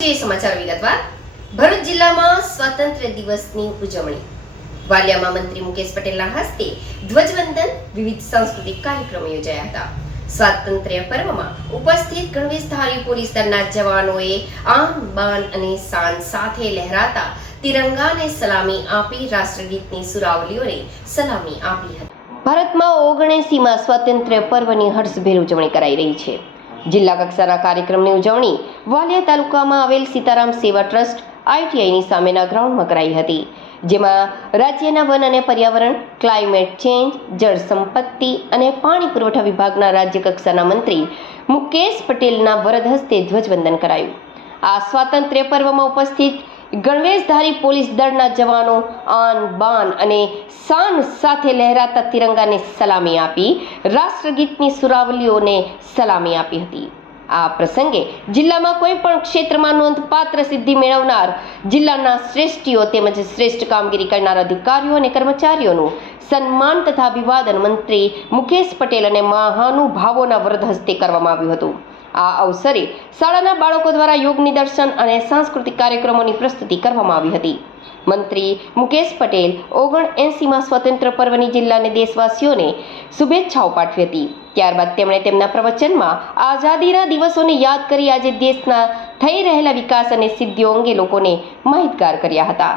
સમાચાર વિગતવાર ભરૂચ જિલ્લામાં સ્વાતંત્ર્ય દિવસની ઉજવણી વાલિયામાં મંત્રી મુકેશ પટેલના હસ્તે ધ્વજવંદન વિવિધ સાંસ્કૃતિક કાર્યક્રમો યોજાયા હતા। સ્વાતંત્ર્ય પર્વમાં ઉપસ્થિત ગણવેશધારી પોલીસ દળના જવાનોએ આન બાન અને શાન સાથે લહેરાતા તિરંગાને સલામી આપી રાષ્ટ્રગીતની સુરાવલીઓને સલામી આપી હતી। ભારતમાં 79માં સ્વાતંત્ર્ય પર્વની હર્ષભેર ઉજવણી કરાઈ રહી છે। જિલ્લા કક્ષાના કાર્યક્રમની ઉજવણી વાલિયા તાલુકામાં આવેલ સીતારામ સેવા ટ્રસ્ટ ITIની સામેના ગ્રાઉન્ડમાં કરાઈ હતી, જેમાં રાજ્યના વન અને પર્યાવરણ, ક્લાઇમેટ ચેન્જ, જળ સંપત્તિ અને પાણી પુરવઠા વિભાગના રાજ્ય કક્ષાના મંત્રી મુકેશ પટેલના વરદ હસ્તે ધ્વજવંદન કરાયું। આ સ્વાતંત્ર્ય પર્વમાં ઉપસ્થિત ગણવેશધારી પોલીસ દળના જવાનો આન બાન અને શાન સાથે લહેરાતા તિરંગાને સલામી આપી રાષ્ટ્રગીતની સુરાવલીઓને સલામી આપી હતી। આ પ્રસંગે જિલ્લામાં કોઈ પણ ક્ષેત્રમાં નોંધપાત્ર સિદ્ધિ મેળવનાર જિલ્લાના શ્રેષ્ઠીઓ તેમજ શ્રેષ્ઠ કામગીરી કરનાર અધિકારીઓ અને કર્મચારીઓનું સન્માન તથા અભિવાદન મંત્રી મુકેશ પટેલ અને મહાનુભાવોના વરદ હસ્તે કરવામાં આવ્યું હતું। આ અવસરે શાળાના બાળકો દ્વારા યોગ નિદર્શન અને સાંસ્કૃતિક કાર્યક્રમોની પ્રસ્તુતિ કરવામાં આવી હતી। મંત્રી મુકેશ પટેલ 79માં સ્વતંત્ર પર્વની જિલ્લાને દેશવાસીઓને શુભેચ્છાઓ પાઠવી હતી। ત્યારબાદ તેમણે તેમના પ્રવચનમાં આઝાદીના દિવસોને યાદ કરી આજે દેશના થઈ રહેલા વિકાસ અને સિદ્ધિઓ અંગે લોકોને માહિતગાર કર્યા હતા।